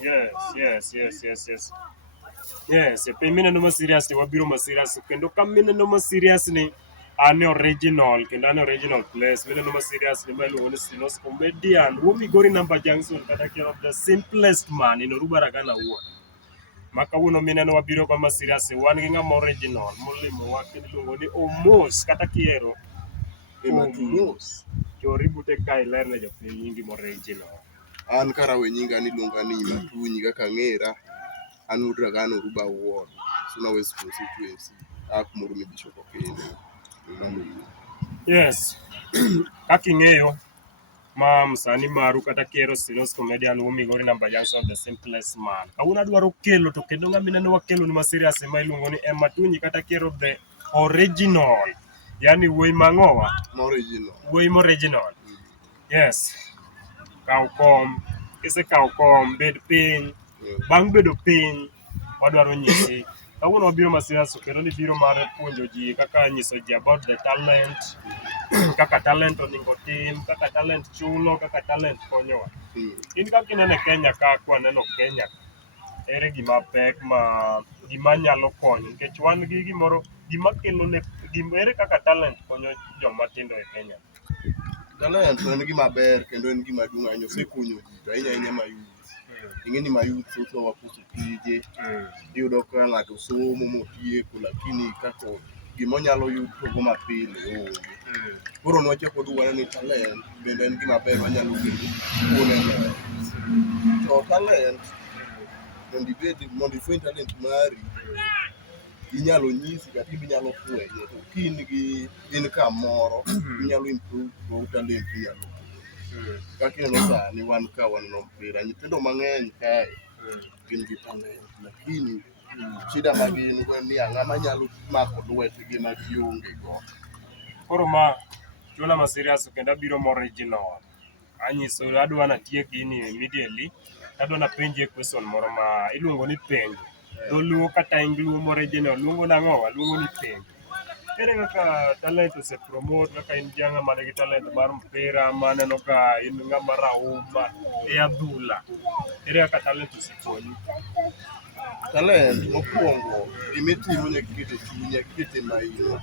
Yes. Yes, pe mineno ma serious ni wabiro ma serious kendo ka mineno ma serious ni an original kendo an original place mineno ma serious ni maluongo ni Sinos Comedian wo Migori Number Junction kata care of the simplest man in Oruba Ragana Ward. Ma kawuono mineno wabiro ka ma serious wan gi ng'ama original molimo wa kendo iluongo ni Omos kata kiero Omos. Chori bute ka iler ne jopiny nyingi mo original. An karawe nyinga ni luonga ni Matunyi kaka ng'era an Udragano Oruba Ward Suna West Constituency kumoro mibichoko kendo. Yes. Kaka ing'eyo ma msani maru kata kiero Sinos Comedian wo Migori Number Junction the simplest man. Kawuono adwaro kelo to kendo ng'ama mineno wakelo ni ma serious ma iluongo ni Matunyi kata kiero the original. Yani wuoyi mang'owa wuoyi mo original. Yes. Kaw kom, kisekaw kom bed piny. Bang' bedo piny wadwaro nyisi kawuono wabiro ma serious kendo ni biro mar puonjo ji kaka nyiso ji about the talent kaka talent onego tim, kaka talent chulo, kaka talent konyowa. In kaka ineno e Kenya ka kwaneno Kenya ere gima pek ma gima nyalo konyo nikech wan gi gimoro gima kelo ne ere kaka talent konyo joma tindo e Kenya. Talent en gima ber kendo en gima duong' ahinya osekonyo ji to ahinya ma youth. Ing'eni ma youth thothwa wakoso tije. Iyudo ka ng'ato somo motieko lakini kako gimonyalo yudo go mapile onge. Koro nwachako dwaro ni talent bende en gima ber wanyalo kelo. To talent mondo ifweny talent mari inyalo nyisi kata inyalo fwenye to in kamoro inyalo improve talent inyalo kaka ineno sani wan ka waneno mpira nyithindo mang'eny kae gin gi talent lakini shida ma gin go en ni ng'ama nyalo mako lwetgi ma gionge go. Koro ma chula ma serious kendo abiro mo original. Anyiso adwa na tiek gini immediately. Adwa na penje question moro ma iluongo ni penjo. Dholuo kata Ingluo mo original luongo nang'o? Luongo ni penjo. Ere kaka talent ose promote kaka in jang'a man gi talent mar mpira maneno ka in ng'ama rahuma e adhula. Ere kaka talent ose konyi? Talent mokwongo gimitimo nyaka ikete chunyi, nyaka ikete maino.